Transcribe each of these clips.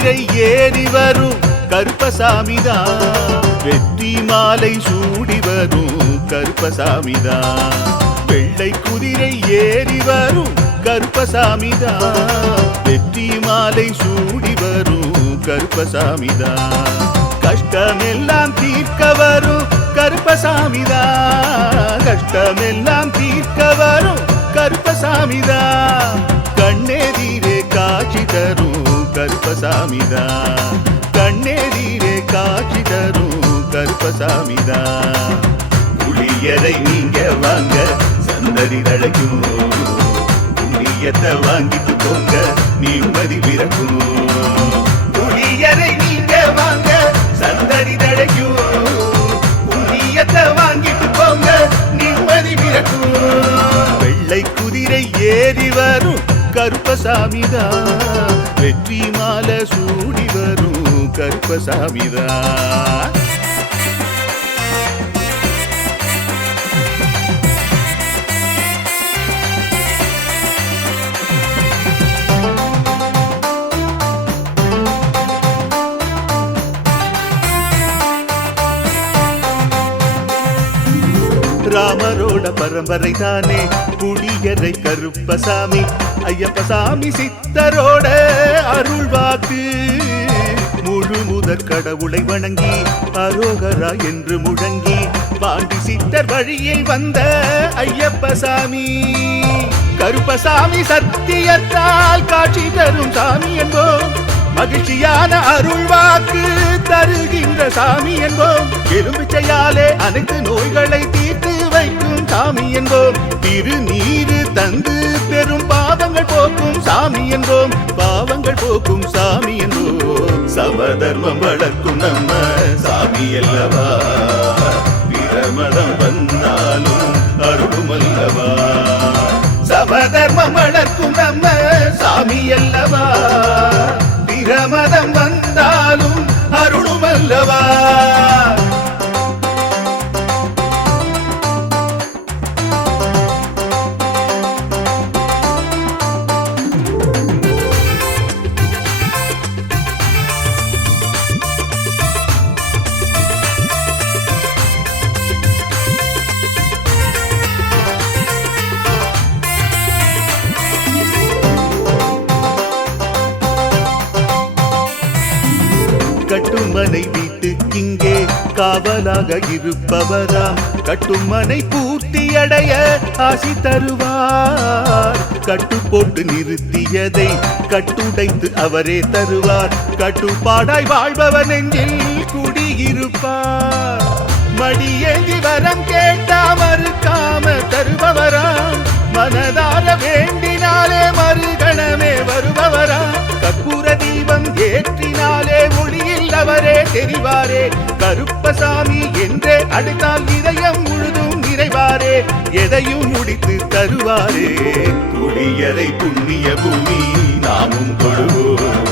குதிரை ஏறி வரும் கருப்பசாமிதான், வெற்றி மாலை சூடி வரும் கருப்பசாமிதான். வெள்ளை குதிரை ஏறி வரும் கருப்பசாமிதான், வெற்றி மாலை சூடி வரும் கருப்பசாமிதான். கஷ்டமெல்லாம் தீர்க்க வரும் கருப்பசாமிதான், கஷ்டமெல்லாம் தீர்க்க வரும் கருப்பசாமிதான். கண்ணெதிரே காட்சி தரும் கருப்பசாமிதான், கண்ணெதிரே காட்சி தரும் கருப்பசாமிதான். புளியரை நீங்க வாங்க சந்ததி தழைக்கும், புண்ணியத்தை வாங்கிட்டு போங்க நிம்மதி பிறக்கும். புளியரை நீங்க வாங்க சந்ததி தழைக்கும், புண்ணியத்தை வாங்கிட்டு போங்க நிம்மதி பிறக்கும். வெள்ளை குதிரை ஏறி வரும் கருப்பசாமிதான், வெற்றி மாலை சூடி வரும் கருப்பசாமிதான். ராமரோட பரம்பரை தானே புளியரை கருப்பசாமி, ஐயப்பசாமி சித்தரோட அருள்வாக்கு. முழு முதற் கடவுளை வணங்கி அரோகரா என்று முழங்கி பாண்டி சித்தர் வழியில் வந்த ஐயப்பசாமி. கருப்பசாமி சத்தியத்தால் காட்சி தரும் சாமி என்போம், மகிழ்ச்சியான அருள்வாக்கு தருகின்ற சாமி என்போம். எலும்பிச்சையாலே அனைத்து நோய்களை தீர்த்து வைக்கும் சாமி என்போம். திருநீரு தந்து பெரும் பாவங்கள் போக்கும் சாமி என்போம், பாவங்கள் போக்கும் சாமி என்போம். சமதர்மம் வளர்க்கும் நம்ம சாமி அல்லவா, பிரமதம் வந்தாலும் அருளும் அல்லவா. சமதர்மம் வளர்க்கும் நம்ம சாமி அல்லவா, பிரமதம் வந்தாலும் அருளும் அல்லவா. கட்டுமனை வீட்டுக்கிங்கே காவலாக இருப்பவராம், கட்டுமனை பூர்த்தி அடைய ஆசி தருவார். கட்டு போட்டு நிறுத்தியதை கட்டுடைத்து அவரே தருவார், கட்டுப்பாடாய் வாழ்பவர் நெஞ்சில் குடியிருப்பார். மடியேந்தி வரம் கேட்டா மறுக்காம தருபவராம், மனதார வேண்டினாலே மறுகணமே வருபவரா. கற்பூர தீபம் ஏற்றினாலே ஒளியில் அவரே தெரிவாரே, கருப்பசாமி என்றே அழைத்தால் இதயம் முழுதும் நிறைவாரே, எதையும் முடித்து தருவாரே. புளியரை புண்ணிய பூமி நாமும் தொழுவோம்,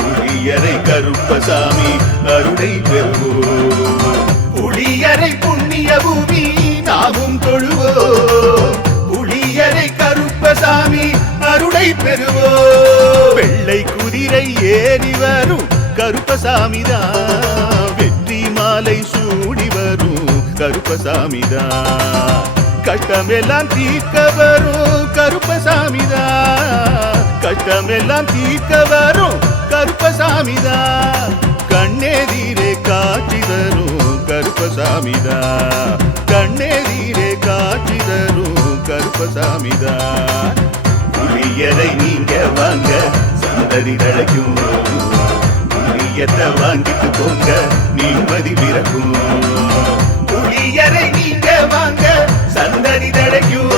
புளியரை கருப்பசாமி அருளை பெறுவோம். புளியரை புண்ணிய பூமி நாமும் தொழுவோம், புளியரை கருப்பசாமி அருளை பெறுவோம். வெள்ளை குதிரை ஏறி வரும் கருப்பசாமிதான், வெற்றி மாலை சூடி வரும் கருப்பசாமிதான். கஷ்டமெல்லாம் தீர்க்க வரும் கருப்பசாமிதான், கஷ்டமெல்லாம் தீர்க்க வரும் கருப்பசாமிதான். கண்ணெதிரே காட்சி தரும் கருப்பசாமிதான், கண்ணெதிரே காட்சி தரும் கருப்பசாமிதான். புளியரை நீங்க வாங்க சந்ததி தழைக்கும், புளியத்தை வாங்கிட்டு போங்க நிம்மதி பிறக்கும். புளியரை நீங்க வாங்க சந்ததி தழைக்கும்,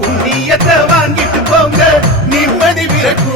புண்ணியத்தை வாங்கிட்டு போங்க நிம்மதி பிறக்கும்.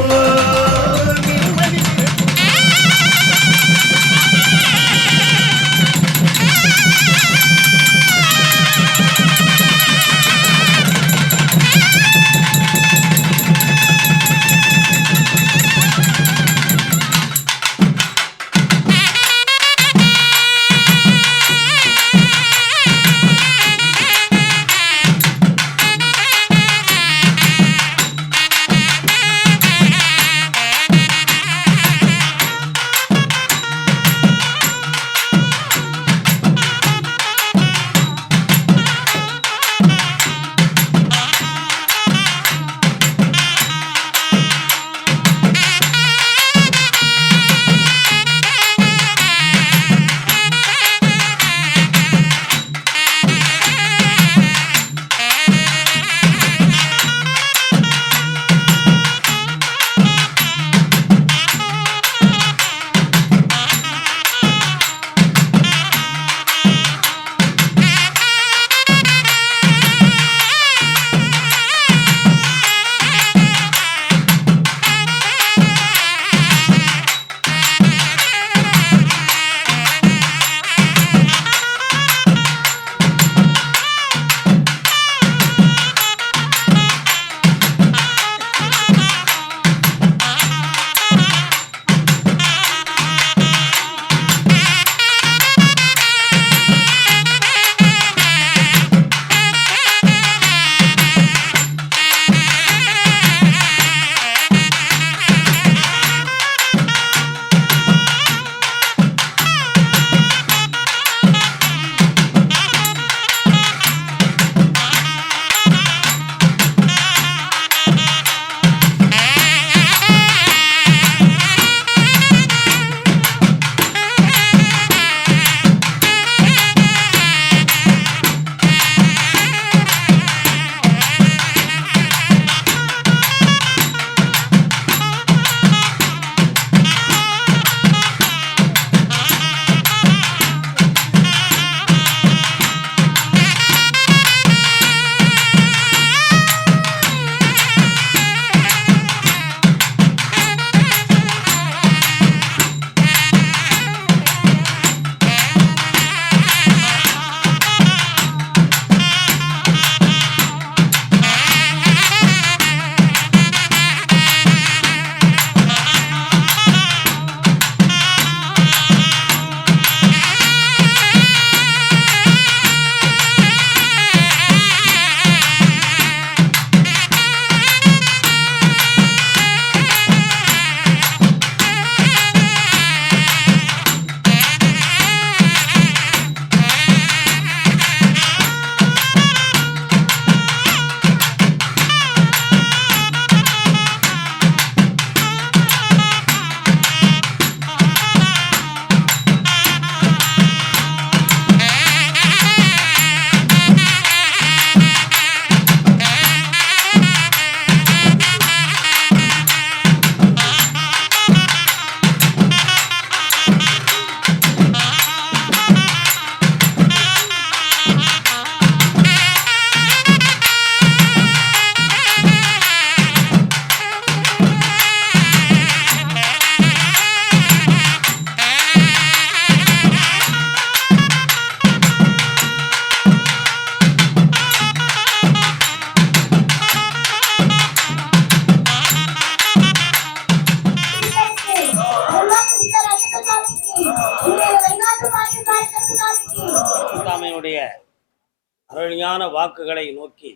வாக்குகளை நோக்கி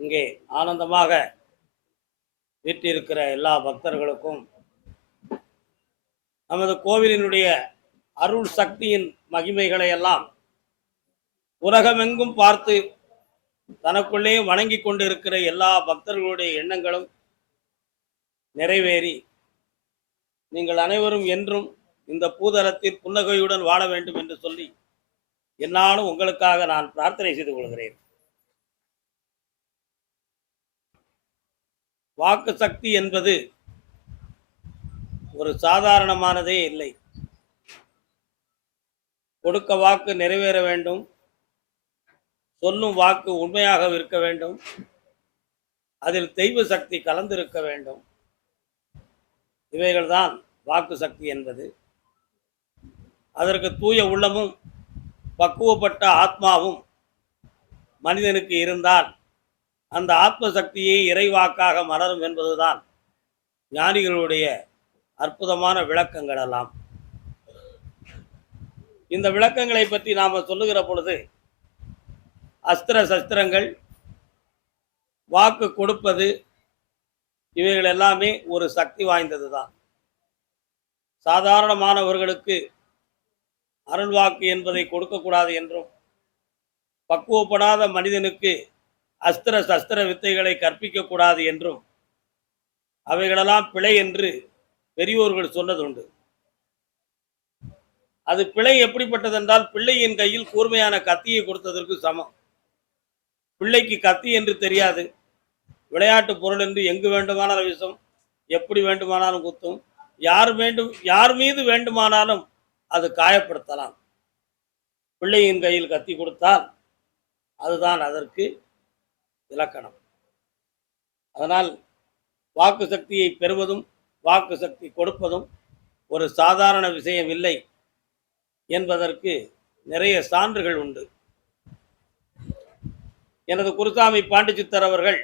இங்கே ஆனந்தமாக வீற்றிருக்கிற எல்லா பக்தர்களுக்கும் நமது கோவிலினுடைய அருள் சக்தியின் மகிமைகளை எல்லாம் உலகமெங்கும் பார்த்து தனக்குள்ளே வணங்கி கொண்டிருக்கிற எல்லா பக்தர்களுடைய எண்ணங்களும் நிறைவேறி நீங்கள் அனைவரும் என்றும் இந்த பூதலத்தில் புன்னகையுடன் வாழ வேண்டும் என்று சொல்லி என்னாலும் உங்களுக்காக நான் பிரார்த்தனை செய்து கொள்கிறேன். வாக்கு சக்தி என்பது ஒரு சாதாரணமானதே இல்லை. கொடுக்க வாக்கு நிறைவேற வேண்டும், சொல்லும் வாக்கு உண்மையாக இருக்க வேண்டும், அதில் தெய்வ சக்தி கலந்திருக்க வேண்டும். இவைகள்தான் வாக்கு சக்தி என்பது. அதற்கு தூய உள்ளமும் பக்குவப்பட்ட ஆத்மாவும் மனிதனுக்கு இருந்தால் அந்த ஆத்ம சக்தியை இறைவாக்காக மலரும் என்பதுதான் ஞானிகளுடைய அற்புதமான விளக்கங்கள் எல்லாம். இந்த விளக்கங்களை பற்றி நாம் சொல்லுகிற பொழுது அஸ்திர சஸ்திரங்கள், வாக்கு கொடுப்பது, இவைகள் எல்லாமே ஒரு சக்தி வாய்ந்தது தான். சாதாரணமானவர்களுக்கு அருள் வாக்கு என்பதை கொடுக்கக்கூடாது என்றும், பக்குவப்படாத மனிதனுக்கு அஸ்திர சஸ்திர வித்தைகளை கற்பிக்கக்கூடாது என்றும், அவைகளெல்லாம் பிழை என்று பெரியோர்கள் சொன்னதுண்டு. அது பிழை எப்படிப்பட்டதென்றால், பிள்ளையின் கையில் கூர்மையான கத்தியை கொடுத்ததற்கு சமம். பிள்ளைக்கு கத்தி என்று தெரியாது, விளையாட்டு பொருள் என்று எங்கு வேண்டுமானாலும் விஷம், எப்படி வேண்டுமானாலும் குத்தும், யார் மீது வேண்டுமானாலும் அது காயப்படுத்தலாம். பிள்ளையின் கையில் கத்தி கொடுத்தால் அதுதான் அதற்கு இலக்கணம். அதனால் வாக்கு சக்தியை பெறுவதும் வாக்கு சக்தி கொடுப்பதும் ஒரு சாதாரண விஷயம் இல்லை என்பதற்கு நிறைய சான்றுகள் உண்டு. எனது குருசாமி பாண்டிச்சித்தர் அவர்கள்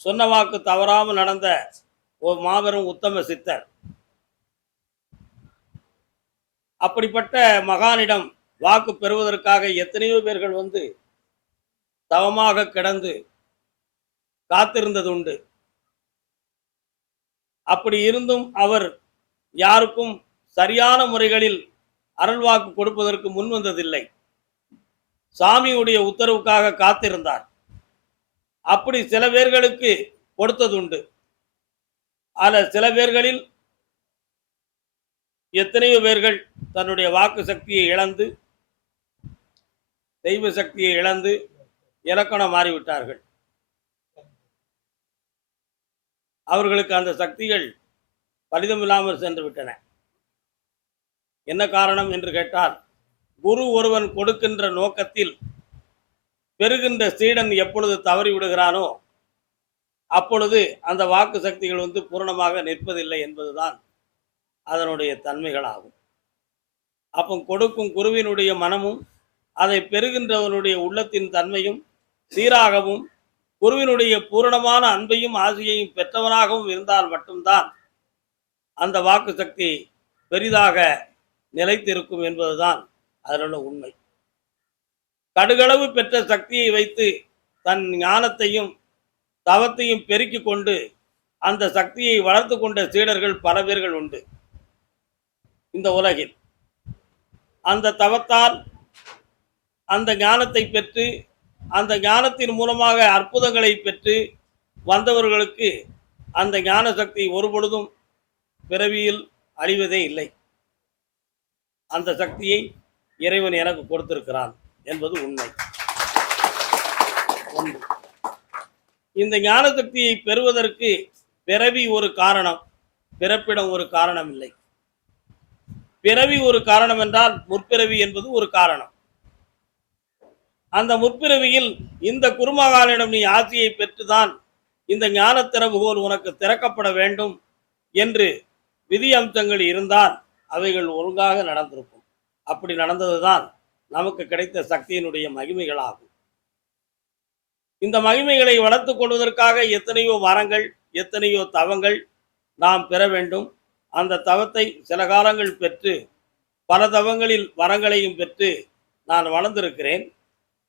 சொன்ன வாக்கு தவறாமல் நடந்த ஒரு மாபெரும் உத்தம சித்தர். அப்படிப்பட்ட மகானிடம் வாக்கு பெறுவதற்காக எத்தனையோ பேர்கள் வந்து தவமாக கிடந்து காத்திருந்தது உண்டு. அப்படி இருந்தும் அவர் யாருக்கும் சரியான முறைகளில் அருள்வாக்கு கொடுப்பதற்கு முன் வந்ததில்லை. சாமியுடைய உத்தரவுக்காக காத்திருந்தார். அப்படி சில பேர்களுக்கு கொடுத்ததுண்டு. அதில் சில பேர்களில் எத்தனையோ பேர்கள் தன்னுடைய வாக்கு சக்தியை இழந்து, தெய்வ சக்தியை இழந்து இலக்கணம் மாறிவிட்டார்கள். அவர்களுக்கு அந்த சக்திகள் பலிதமில்லாமல் சென்று விட்டன. என்ன காரணம் என்று கேட்டால், குரு ஒருவன் கொடுக்கின்ற நோக்கத்தில் பெறுகின்ற சீடன் எப்பொழுது தவறி விடுகிறானோ அப்பொழுது அந்த வாக்கு சக்திகள் பூரணமாக நிற்பதில்லை என்பதுதான் அதனுடைய தன்மைகளாகும். அப்போ கொடுக்கும் குருவினுடைய மனமும் அதை பெறுகின்றவனுடைய உள்ளத்தின் தன்மையும் சீராகவும் குருவினுடைய பூரணமான அன்பையும் ஆசையையும் பெற்றவனாகவும் இருந்தால் மட்டும்தான் அந்த வாக்கு சக்தி பெரிதாக நிலைத்திருக்கும் என்பதுதான் அதனுள்ள உண்மை. கடுகளவு பெற்ற சக்தியை வைத்து தன் ஞானத்தையும் தவத்தையும் பெருக்கிக் கொண்டு அந்த சக்தியை வளர்த்து கொண்ட சீடர்கள் பல பேர்கள் உண்டு இந்த உலகில். அந்த தவத்தால் அந்த ஞானத்தை பெற்று அந்த ஞானத்தின் மூலமாக அற்புதங்களை பெற்று வந்தவர்களுக்கு அந்த ஞான சக்தி ஒருபொழுதும் பிறவியில் அழிவதே இல்லை. அந்த சக்தியை இறைவன் எனக்கு கொடுத்திருக்கிறான் என்பது உண்மை. இந்த ஞான சக்தியை பெறுவதற்கு பிறவி ஒரு காரணம், பிறப்பிடம் ஒரு காரணம் இல்லை. பிறவி ஒரு காரணம் என்றால் முற்பிறவி என்பது ஒரு காரணம். அந்த முற்பிறவியில் இந்த குருமகானிடம் நீ ஆசையை பெற்றுதான் இந்த ஞான திறவுகோல் உனக்கு திறக்கப்பட வேண்டும் என்று விதி அம்சங்கள் இருந்தால் அவைகள் ஒழுங்காக நடந்திருக்கும். அப்படி நடந்ததுதான் நமக்கு கிடைத்த சக்தியினுடைய மகிமைகளாகும். இந்த மகிமைகளை வளர்த்து கொள்வதற்காக எத்தனையோ வரங்கள், எத்தனையோ தவங்கள் நாம் பெற வேண்டும். அந்த தவத்தை சில காலங்கள் பெற்று பல தவங்களில் வரங்களையும் பெற்று நான் வளர்ந்திருக்கிறேன்.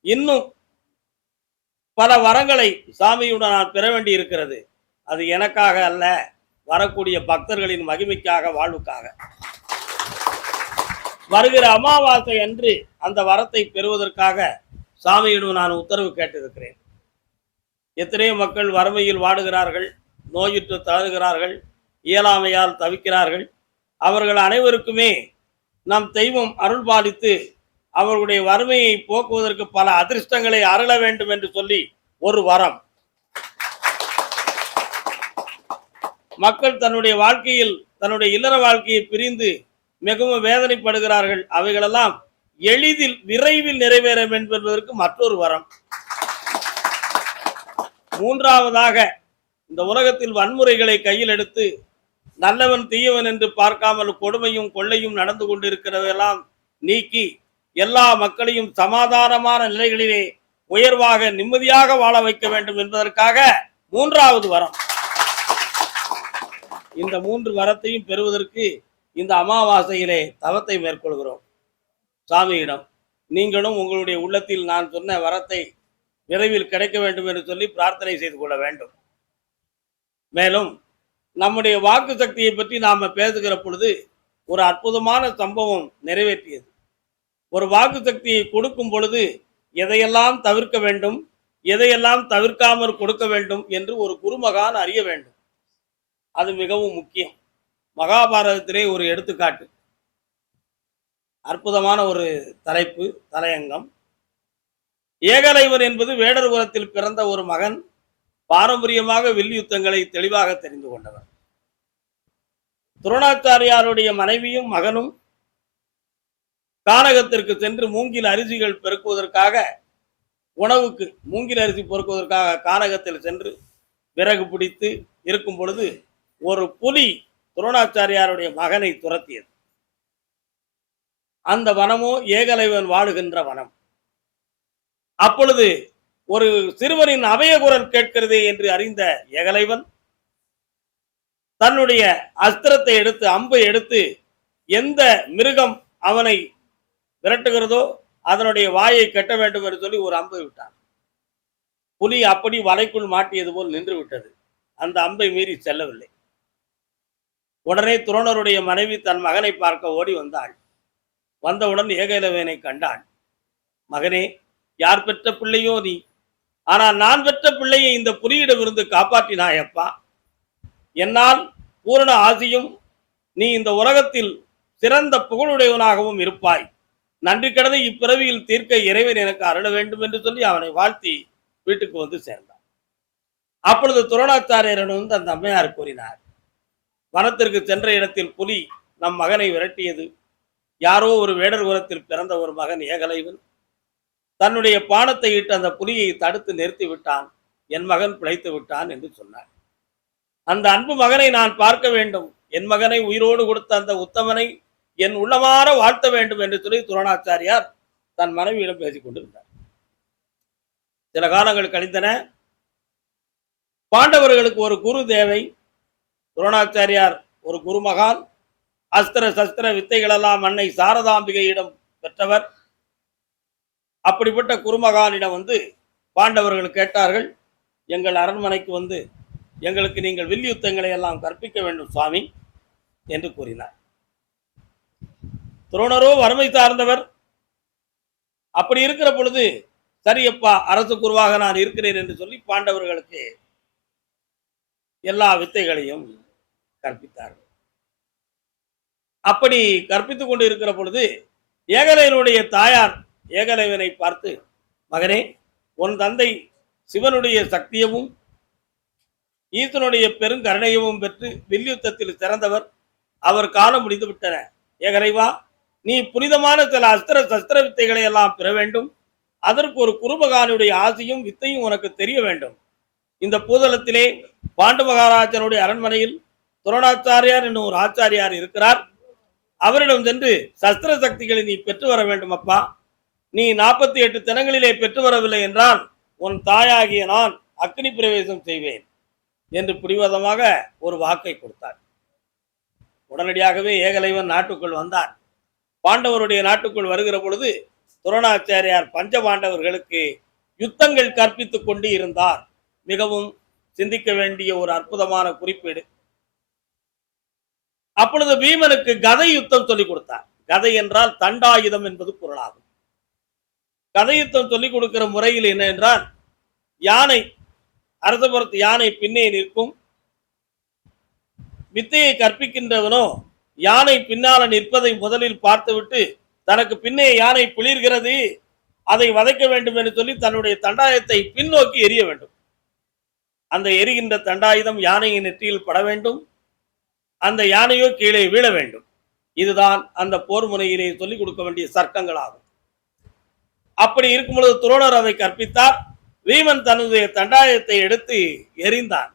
இன்னும் பல வரங்களை சாமியுடன் நான் பெற வேண்டி இருக்கிறது. அது எனக்காக அல்ல, வரக்கூடிய பக்தர்களின் மகிமைக்காக, வாழ்வுக்காக. வருகிற அமாவாசை அன்று அந்த வரத்தை பெறுவதற்காக சாமியிடம் நான் உத்தரவு கேட்டிருக்கிறேன். எத்தனையோ மக்கள் வறுமையில் வாடுகிறார்கள், நோயுற்று தழுகிறார்கள், இயலாமையால் தவிக்கிறார்கள். அவர்கள் அனைவருக்குமே நம் தெய்வம் அருள் பாலித்து அவர்களுடைய வறுமையை போக்குவதற்கு பல அதிர்ஷ்டங்களை அருள வேண்டும் என்று சொல்லி ஒரு வரம். மக்கள் தன்னுடைய வாழ்க்கையில் தன்னுடைய இல்லற வாழ்க்கையை பிரிந்து மிகவும் வேதனைப்படுகிறார்கள். அவைகளெல்லாம் எளிதில் விரைவில் நிறைவேற வேண்டும் என்பதற்கு மற்றொரு வரம். மூன்றாவதாக, இந்த உலகத்தில் வன்முறைகளை கையில் எடுத்து நல்லவன் தீயவன் என்று பார்க்காமல் கொடுமையும் கொள்ளையும் நடந்து கொண்டிருக்கிறதெல்லாம் நீக்கி எல்லா மக்களையும் சமாதானமான நிலைகளிலே உயர்வாக நிம்மதியாக வாழ வைக்க வேண்டும் என்பதற்காக மூன்றாவது வரம். இந்த மூன்று வரத்தையும் பெறுவதற்கு இந்த அமாவாசையிலே தவத்தை மேற்கொள்கிறோம் சாமியிடம். நீங்களும் உங்களுடைய உள்ளத்தில் நான் சொன்ன வரத்தை விரைவில் கிடைக்க வேண்டும் என்று சொல்லி பிரார்த்தனை செய்து கொள்ள வேண்டும். மேலும் நம்முடைய வாக்கு சக்தியை பற்றி நாம பேசுகிற பொழுது ஒரு அற்புதமான சம்பவம் நிறைவேற்றியது. ஒரு வாக்கு சக்தியை கொடுக்கும் பொழுது எதையெல்லாம் தவிர்க்க வேண்டும், எதையெல்லாம் தவிர்க்காமல் கொடுக்க வேண்டும் என்று ஒரு குருமகான் அறிய வேண்டும். அது மிகவும் முக்கியம். மகாபாரதத்திலே ஒரு எடுத்துக்காட்டு, அற்புதமான ஒரு தலைப்பு, தலையங்கம். ஏகலைவன் என்பது வேடர் குலத்தில் பிறந்த ஒரு மகன். பாரம்பரியமாக வில்யுத்தங்களை தெளிவாக தெரிந்து கொண்டவர். துரோணாச்சாரியாருடைய மனைவியும் மகனும் கானகத்திற்கு சென்று மூங்கில் அரிசிகள் பெருக்குவதற்காக, உணவுக்கு மூங்கில் அரிசி பொறுக்குவதற்காக கானகத்தில் சென்று விறகு பிடித்து இருக்கும் பொழுது ஒரு புலி துரோணாச்சாரியாருடைய மகனை துரத்தியது. அந்த வனமோ ஏகலைவன் வாழுகின்ற வனம். அப்பொழுது ஒரு சிறுவனின் அபயகுரல் கேட்கிறதே என்று அறிந்த ஏகலைவன் தன்னுடைய அஸ்திரத்தை எடுத்து, அம்பை எடுத்து, எந்த மிருகம் அவனை விரட்டுகிறதோ அதனுடைய வாயை கட்ட வேண்டும் என்று சொல்லி ஒரு அம்பை விட்டான். புலி அப்படி வலைக்குள் மாட்டியது போல் நின்று விட்டது. அந்த அம்பை மீறி செல்லவில்லை. உடனே துரோணருடைய மனைவி தன் மகனை பார்க்க ஓடி வந்தாள். வந்தவுடன் ஏகலைவனை கண்டாள். மகனே, யார் பெற்ற பிள்ளையோ நீ, ஆனால் நான் பெற்ற பிள்ளையை இந்த புலியிடமிருந்து காப்பாற்றினாயப்பா. என்னால் பூரண ஆசியும், நீ இந்த உலகத்தில் சிறந்த புகழுடையவனாகவும் இருப்பாய். நன்றி கடனை இப்பிறவியில் தீர்க்க இறைவன் எனக்கு அருள வேண்டும் என்று சொல்லி அவனை வாழ்த்தி வீட்டுக்கு வந்து சேர்ந்தான். அப்பொழுது துரோணாச்சாரியரிடம் வந்து அந்த அம்மையார் கூறினார், வனத்திற்கு சென்ற இடத்தில் புலி நம் மகனை விரட்டியது. யாரோ ஒரு வேடர் குலத்தில் பிறந்த ஒரு மகன் ஏகலைவன் தன்னுடைய பானத்தை இட்டு அந்த புலியை தடுத்து நிறுத்தி விட்டான். என் மகன் பிழைத்து விட்டான் என்று சொன்னார். அந்த அன்பு மகனை நான் பார்க்க வேண்டும். என் மகனை உயிரோடு கொடுத்த அந்த உத்தமனை என் உள்ளமாற வாழ்த்த வேண்டும் என்று சொல்லி துரோணாச்சாரியார் தன் மனைவியிடம் பேசிக் கொண்டிருந்தார். சில காலங்கள் கழிந்தன. பாண்டவர்களுக்கு ஒரு குரு தேவை. துரோணாச்சாரியார் ஒரு குருமகான். அஸ்திர சஸ்திர வித்தைகளெல்லாம் அன்னை சாரதாம்பிகையிடம் பெற்றவர். அப்படிப்பட்ட குருமகானிடம் வந்து பாண்டவர்கள் கேட்டார்கள், எங்கள் அரண்மனைக்கு வந்து எங்களுக்கு நீங்கள் வில்யுத்தங்களை எல்லாம் கற்பிக்க வேண்டும் சுவாமி என்று கூறினார். துரோணரோ வறுமை சார்ந்தவர். அப்படி இருக்கிற பொழுது, சரியப்பா, அரசு குருவாக நான் இருக்கிறேன் என்று சொல்லி பாண்டவர்களுக்கு எல்லா வித்தைகளையும் கற்பித்தார்கள். அப்படி கற்பித்துக் கொண்டு இருக்கிற பொழுது ஏகலைவனுடைய தாயார் ஏகலைவனை பார்த்து, மகனே, உன் தந்தை சிவனுடைய சக்தியவும் ஈசனுடைய பெருங்கருணையவும் பெற்று வில்யுத்தத்தில் சிறந்தவர். அவர் காலம் முடிந்து விட்டன. ஏகலைவா, நீ புனிதமான சில அஸ்திர சஸ்திர வித்தைகளை எல்லாம் பெற வேண்டும். அதற்கு ஒரு குருமகானுடைய ஆசையும் வித்தையும் உனக்கு தெரிய வேண்டும். இந்த பூதலத்திலே பாண்டு மகாராஜனுடைய அரண்மனையில் துரோணாச்சாரியார் என்னும் ஒரு ஆச்சாரியார் இருக்கிறார். அவரிடம் சென்று சஸ்திர சக்திகளை நீ பெற்று வர வேண்டும் அப்பா. நீ 48 தினங்களிலே பெற்று வரவில்லை என்றால் உன் தாயாகிய நான் அக்னி பிரவேசம் செய்வேன் என்று பிடிவாதமாக ஒரு வாக்கை கொடுத்தார். உடனடியாகவே ஏகலைவன் நாட்டுக்குள் வந்தான். பாண்டவருடைய நாட்டுக்குள் வருகிற பொழுது துரோணாச்சாரியார் பஞ்ச பாண்டவர்களுக்கு யுத்தங்கள் கற்பித்துக் கொண்டு இருந்தார். மிகவும் சிந்திக்க வேண்டிய ஒரு அற்புதமான குறிப்பீடு. அப்பொழுது பீமனுக்கு கதை யுத்தம் சொல்லிக் கொடுத்தார். கதை என்றால் தண்டாயுதம் என்பது பொருளாகும். கதை யுத்தம் சொல்லிக் கொடுக்கிற முறையில் என்ன என்றால், யானை அரசபுரத்து யானை பின்னே நிற்கும். வித்தையை கற்பிக்கின்றவனோ யானை பின்னால நிற்பதை முதலில் பார்த்துவிட்டு தனக்கு பின்னே யானை பிளிர்கிறது, அதை வதைக்க வேண்டும் என்று சொல்லி தன்னுடைய தண்டாயத்தை பின்னோக்கி எரிய வேண்டும். அந்த எரிகின்ற தண்டாயுதம் யானையின் நெற்றியில் பட வேண்டும். அந்த யானையோ கீழே வீழ வேண்டும். இதுதான் அந்த போர் முனையிலே சொல்லிக் கொடுக்க வேண்டிய சர்க்கங்கள் ஆகும். அப்படி இருக்கும் பொழுது துரோணர் அதை கற்பித்தார். வீமன் தன்னுடைய தண்டாயத்தை எடுத்து எறிந்தான்.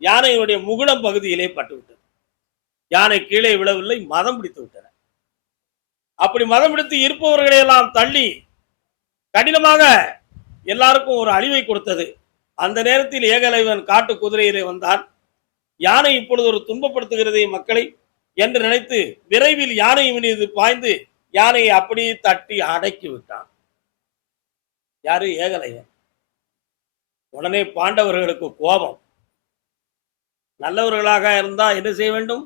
யானையுடைய முகுடம் பகுதியிலே பட்டுவிட்டது. யானை கீழே விழவில்லை, மதம் பிடித்து விட்டன. அப்படி மதம் பிடித்து இருப்பவர்களை எல்லாம் தள்ளி கடினமாக எல்லாருக்கும் ஒரு அழிவை கொடுத்தது. அந்த நேரத்தில் ஏகலைவன் காட்டு குதிரையிலே வந்தான். யானை இப்பொழுது ஒரு துன்பப்படுத்துகிறதே மக்களை என்று நினைத்து விரைவில் யானை மீது பாய்ந்து யானையை அப்படியே தட்டி அடக்கி விட்டான். யாரு? ஏகலைவன். உடனே பாண்டவர்களுக்கு கோபம். நல்லவர்களாக இருந்தா என்ன செய்ய வேண்டும்?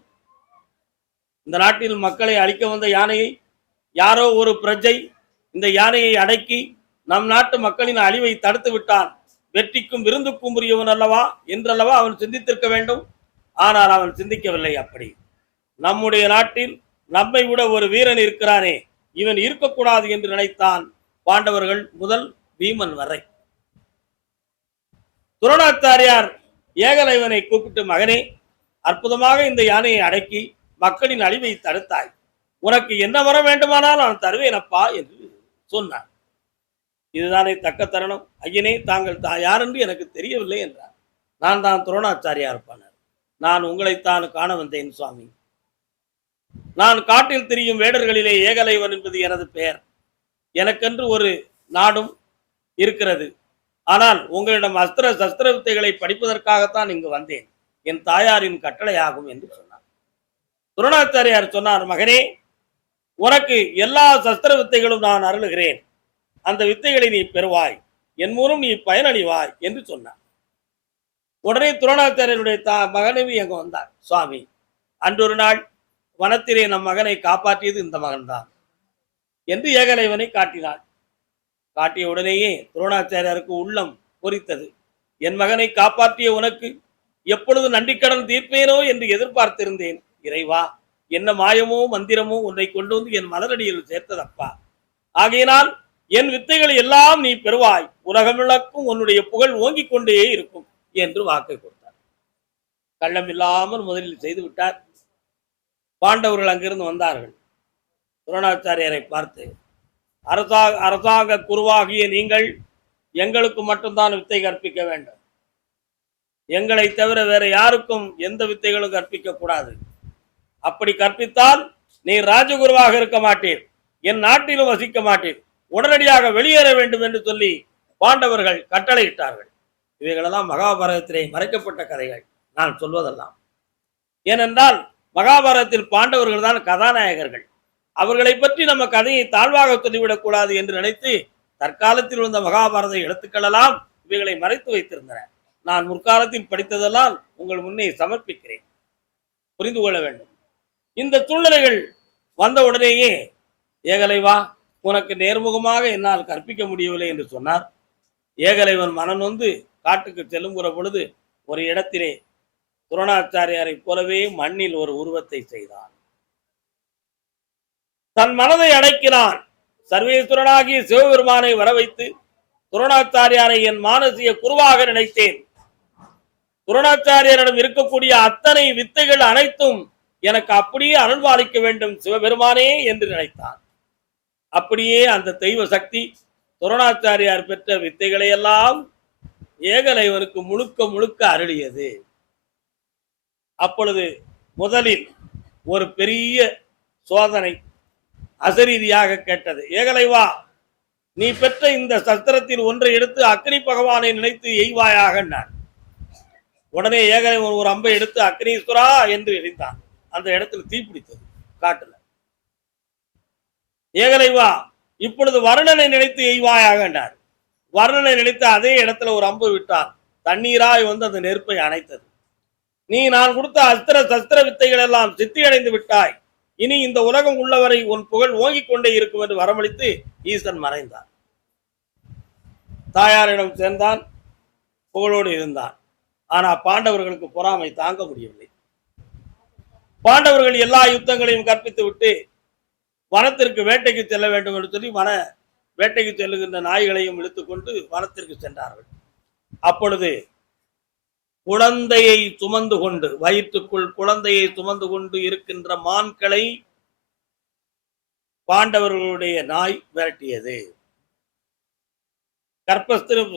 இந்த நாட்டில் மக்களை அழிக்க வந்த யானையை யாரோ ஒரு பிரஜை இந்த யானையை அடக்கி நம் நாட்டு மக்களின் அழிவை தடுத்து விட்டான். வெற்றிக்கும் விருந்துக்கும் உரியவன் அல்லவா என்றல்லவா அவன் சிந்தித்திருக்க வேண்டும். ஆனால் அவன் சிந்திக்கவில்லை. அப்படி நம்முடைய நாட்டில் நம்மை விட ஒரு வீரன் இருக்கிறானே, இவன் இருக்கக்கூடாது என்று நினைத்தான். பாண்டவர்கள் முதல் பீமன் வரை. துரோணாச்சாரியார் ஏகலைவனை கூப்பிட்டு, மகனே, அற்புதமாக இந்த யானையை அடக்கி மக்களின் அழிவை தடுத்தாய். உனக்கு என்ன வர வேண்டுமானால் நான் தருவேனப்பா என்று சொன்னார். இதுதானே தக்க தருணம். ஐயனே, தாங்கள் யார் என்று எனக்கு தெரியவில்லை என்றார். நான் தான் துரோணாச்சாரியார் பாணர். நான் உங்களைத்தான் காண வந்தேன் சுவாமி. நான் காட்டில் திரியும் வேடர்களிலே ஏகலைவன் என்பது எனது பெயர். எனக்கென்று ஒரு நாடும் இருக்கிறது. ஆனால் உங்களிடம் அஸ்திர சஸ்திர வித்தைகளை படிப்பதற்காகத்தான் இங்கு வந்தேன். என் தாயாரின் கட்டளையாகும் என்று சொன்னார். துரோணாச்சாரியார் சொன்னார், மகனே, உனக்கு எல்லா சஸ்திர வித்தைகளும் நான் அருளுகிறேன். அந்த வித்தைகளை நீ பெறுவாய், என் மூலம் நீ பயனடைவாய் என்று சொன்னார். உடனே துரோணாச்சாரியருடைய மகனவி அங்கு வந்தார். சுவாமி, அன்றொரு நாள் வனத்திலே நம் மகனை காப்பாற்றியது இந்த மகன்தான் என்று ஏகலைவனை காட்டினாள். காட்டிய உடனேயே துரோணாச்சாரியாருக்கு உள்ளம் பொறித்தது. என் மகனை காப்பாற்றிய உனக்கு எப்பொழுது நன்றிக்கடன் தீர்ப்பேனோ என்று எதிர்பார்த்திருந்தேன். இறைவா, என்ன மாயமோ மந்திரமோ உன்னை கொண்டு வந்து என் மலரடியில் சேர்த்ததப்பா. ஆகையினால் என் வித்தைகளை எல்லாம் நீ பெறுவாய். உலகமிழக்கும் உன்னுடைய புகழ் ஓங்கிக் கொண்டே இருக்கும் என்று வாக்கை கொடுத்தார். கள்ளம் இல்லாமல் முதலில் செய்து விட்டார். பாண்டவர்கள் அங்கிருந்து வந்தார்கள். துரோணாச்சாரியரை பார்த்து, அரசாங்க குருவாகிய நீங்கள் எங்களுக்கு மட்டும்தான் வித்தை கற்பிக்க வேண்டும். எங்களை தவிர வேற யாருக்கும் எந்த வித்தைகளும் கற்பிக்க கூடாது. அப்படி கற்பித்தால் நீ ராஜகுருவாக இருக்க மாட்டீர், என் நாட்டிலும் வசிக்க மாட்டீர். உடனடியாக வெளியேற வேண்டும் என்று சொல்லி பாண்டவர்கள் கட்டளையிட்டார்கள். இவைகளெல்லாம் மகாபாரதத்திலே மறைக்கப்பட்ட கதைகள், நான் சொல்வதெல்லாம். ஏனென்றால் மகாபாரதத்தில் பாண்டவர்கள் தான் கதாநாயகர்கள். அவர்களை பற்றி நம்ம கதையை தாழ்வாக சொல்லிவிடக் கூடாது என்று நினைத்து தற்காலத்தில் வந்த மகாபாரத எழுத்துக்களெல்லாம் இவைகளை மறைத்து வைத்திருந்தன. நான் முற்காலத்தில் படித்ததெல்லாம் உங்கள் முன்னே சமர்ப்பிக்கிறேன், புரிந்து கொள்ள வேண்டும். இந்த சூழ்நிலைகள் வந்த உடனேயே ஏகலைவா, உனக்கு நேர்முகமாக என்னால் கற்பிக்க முடியவில்லை என்று சொன்னார். ஏகலைவன் மனம் நொந்து காட்டுக்கு செல்லுகிற பொழுது ஒரு இடத்திலே துரோணாச்சாரியாரை போலவே மண்ணில் ஒரு உருவத்தை செய்தான். தன் மனதை அடக்கினான். சர்வேஸ்வரனாகிய சிவபெருமானை வர வைத்து துரோணாச்சாரியாரை என் மானசீக குருவாக நினைத்தேன். துரோணாச்சாரியரிடம் இருக்கக்கூடிய அத்தனை வித்தைகள் அனைத்தும் எனக்கு அப்படியே அருள்பாலிக்க வேண்டும் சிவபெருமானே என்று நினைத்தான். அப்படியே அந்த தெய்வ சக்தி துரோணாச்சாரியார் பெற்ற வித்தைகளை எல்லாம் ஏகலைவனுக்கு முழுக்க முழுக்க அருளியது. அப்பொழுது முதலில் ஒரு பெரிய சோதனை அசரீதியாக கேட்டது. ஏகலைவா, நீ பெற்ற இந்த சஸ்திரத்தில் ஒன்றை எடுத்து அக்னி பகவானை நினைத்து எய்வாயாக. நான் உடனே ஏகலைவன் ஒரு அம்பை எடுத்து அக்னீஸ்வரா என்று எரிந்தான். அந்த இடத்துல தீப்பிடித்தது காட்டுல. ஏகலைவா, இப்பொழுது வருணனை நினைத்து எய்வாயாக என்றார். வருணனை நினைத்து அதே இடத்துல ஒரு அம்பு விட்டார். தண்ணீராய் வந்து அந்த நெருப்பை அணைத்தது. நீ நான் கொடுத்த அஸ்திர சஸ்திர வித்தைகள் எல்லாம் சித்தி அடைந்து விட்டாய். இனி இந்த உலகம் உள்ளவரை உன் புகழ் ஓங்கிக் கொண்டே இருக்கும் என்று வரமளித்து ஈசன் மறைந்தார். தாயாரிடம் சேர்ந்தான், புகழோடு இருந்தான். ஆனா பாண்டவர்களுக்கு பொறாமை தாங்க முடியவில்லை. பாண்டவர்கள் எல்லா யுத்தங்களையும் கற்பித்து விட்டு வனத்திற்கு வேட்டைக்கு செல்ல வேண்டும் என்று சொல்லி வேட்டைக்கு செல்லுகின்ற நாய்களையும் இழுத்துக்கொண்டு வனத்திற்கு சென்றார்கள். அப்பொழுது குழந்தையை சுமந்து கொண்டு, வயிற்றுக்குள் குழந்தையை சுமந்து கொண்டு இருக்கின்ற மான்களை பாண்டவர்களுடைய நாய் விரட்டியது.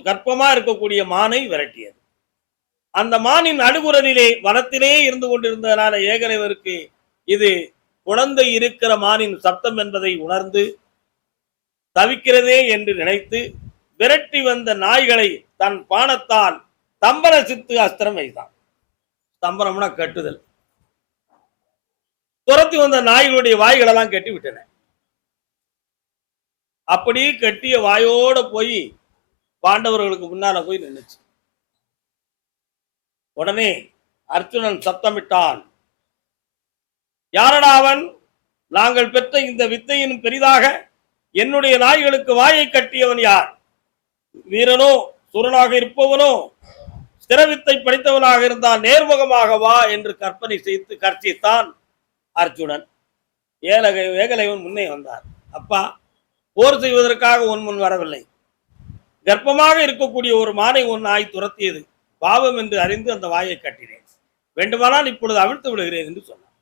கற்பமா இருக்கக்கூடிய மானை விரட்டியது. அந்த மானின் அழுகுரலிலே வனத்திலே இருந்து கொண்டிருந்ததனால ஏகலைவருக்கு இது குழந்தை இருக்கிற மானின் சப்தம் என்பதை உணர்ந்து தவிக்கிறதே என்று நினைத்து விரட்டி வந்த நாய்களை தன் பானத்தால் தம்பர சித்து அஸ்திரம் வைத்தான். தம்பரம்னா கட்டுதல். துரத்தி வந்த நாய்களுடைய வாய்களெல்லாம் கட்டி விட்டன. அப்படி கட்டிய வாயோட போய் பாண்டவர்களுக்கு முன்னால போய் நின்னுச்சு. உடனே அர்ஜுனன் சத்தமிட்டான், யாரடா அவன்? நாங்கள் பெற்ற இந்த வித்தையின் பெரிதாக என்னுடைய நாய்களுக்கு வாயை கட்டியவன் யார்? வீரனோ சுரனாக இருப்பவனோ ஸ்திரவித்தை படித்தவனாக இருந்தால் நேர்முகமாக வா என்று கற்பனை செய்து கர்ச்சித்தான் அர்ஜுனன். ஏகலைவன் முன்னே வந்தார். அப்பா, போர் செய்வதற்காக உன் முன் வரவில்லை. கர்ப்பமாக இருக்கக்கூடிய ஒரு மானை உன் நாய் துரத்தியது பாவம் என்று அறிந்து அந்த வாயை கட்டினேன். வேண்டுமானால் இப்பொழுது அவிழ்த்து விடுகிறேன் என்று சொன்னார்.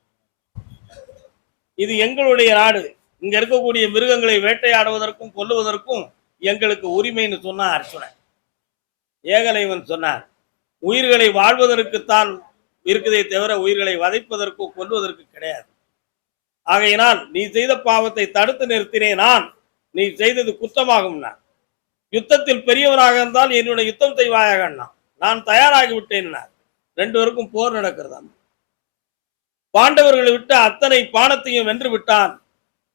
இது எங்களுடைய நாடு. இங்க இருக்கக்கூடிய மிருகங்களை வேட்டையாடுவதற்கும் கொல்லுவதற்கும் எங்களுக்கு உரிமைன்னு சொன்னார் அர்ஜுனன். ஏகலைவன் சொன்னார், உயிர்களை வாழ்வதற்குத்தான் இருக்குதே தவிர உயிர்களை வதைப்பதற்கோ கொல்வதற்கு கிடையாது. ஆகையினால் நீ செய்த பாவத்தை தடுத்து நிறுத்தினேன் நான். நீ செய்தது குற்றமாகும். நான் யுத்தத்தில் பெரியவனாக இருந்தால் என்னுடைய யுத்தம் செய்வாயாக. நான் தயாராகி விட்டேன். ரெண்டு பேருக்கும் போர் நடக்கிறதா. பாண்டவர்களை விட்டு அத்தனை பானத்தையும் வென்று விட்டான்